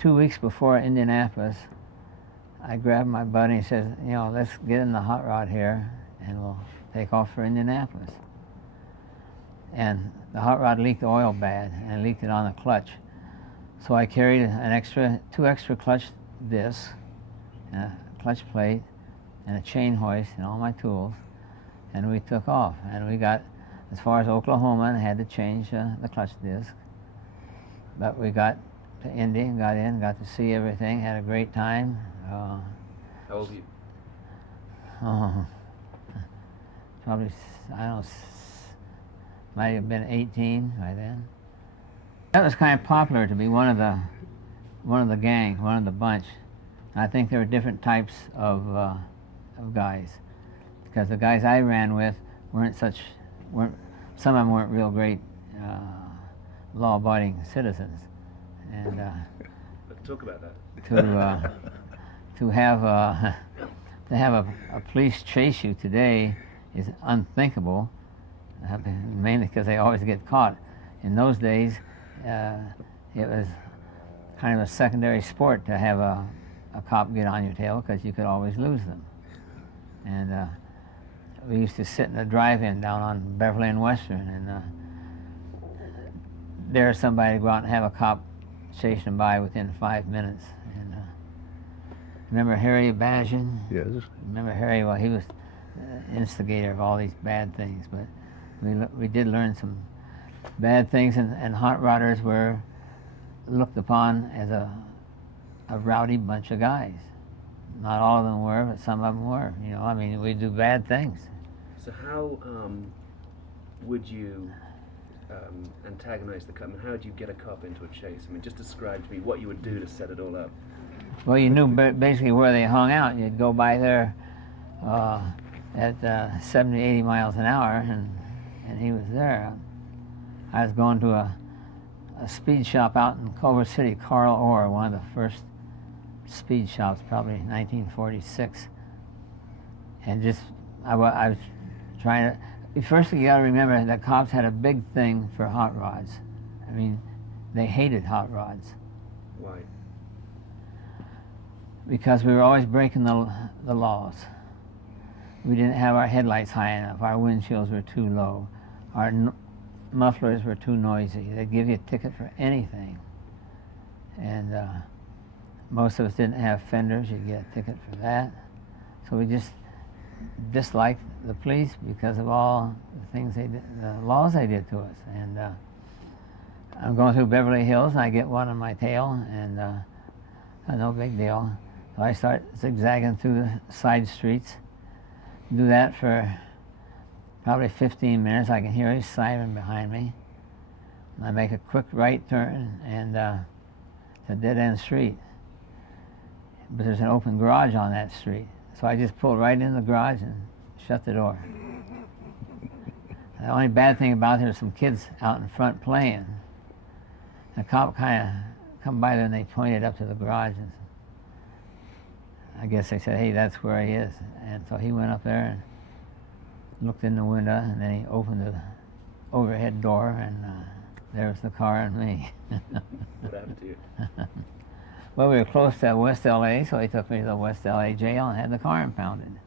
2 weeks before Indianapolis, I grabbed my buddy and says, you know, let's get in the hot rod here and we'll take off for Indianapolis. And the hot rod leaked oil bad, and leaked it on the clutch. So I carried two extra clutch discs, and a clutch plate, and a chain hoist, and all my tools, and we took off. And we got as far as Oklahoma and had to change the clutch disc. But we got to Indy and got in, got to see everything, had a great time. How old are you? Oh, probably, I don't know, might have been 18 by then. That was kind of popular to be one of the gang, one of the bunch. I think there were different types of guys, because the guys I ran with weren't some of them weren't real great law-abiding citizens, and Let's talk about that. To have a police chase you today is unthinkable, mainly because they always get caught. In those days, it was kind of a secondary sport to have a cop get on your tail, because you could always lose them. And we used to sit in a drive-in down on Beverly and Western, and dare somebody to go out and have a cop chase them by within 5 minutes. And remember Harry Bajan? Yes. Remember Harry? Well, he was the instigator of all these bad things, but we did learn some bad things, and hot rodders were looked upon as a rowdy bunch of guys. Not all of them were, but some of them were. You know, I mean, we do bad things. So how would you antagonize the cop? I mean, how would you get a cop into a chase? I mean, just describe to me what you would do to set it all up. Well, you knew basically where they hung out. You'd go by there at 70, 80 miles an hour, and he was there. I was going to a speed shop out in Culver City, Carl Orr, one of the first speed shops, probably 1946. And just, I was trying to, first thing you gotta remember, the cops had a big thing for hot rods. I mean, they hated hot rods. Why? Because we were always breaking the laws. We didn't have our headlights high enough, our windshields were too low, our mufflers were too noisy. They'd give you a ticket for anything. And most of us didn't have fenders. You'd get a ticket for that. So we just disliked the police because of all the things they did, the laws they did to us. And I'm going through Beverly Hills, and I get one on my tail, and no big deal. So I start zigzagging through the side streets. Do that for probably 15 minutes. I can hear his siren behind me. I make a quick right turn, and it's a dead-end street. But there's an open garage on that street. So I just pulled right in the garage and shut the door. The only bad thing about it, there's some kids out in front playing. The cop kind of come by there, and they pointed up to the garage, and I guess they said, hey, that's where he is. And so he went up there and looked in the window, and then he opened the overhead door, and there was the car and me. What happened to you? Well, we were close to West LA, so he took me to the West LA jail and had the car impounded.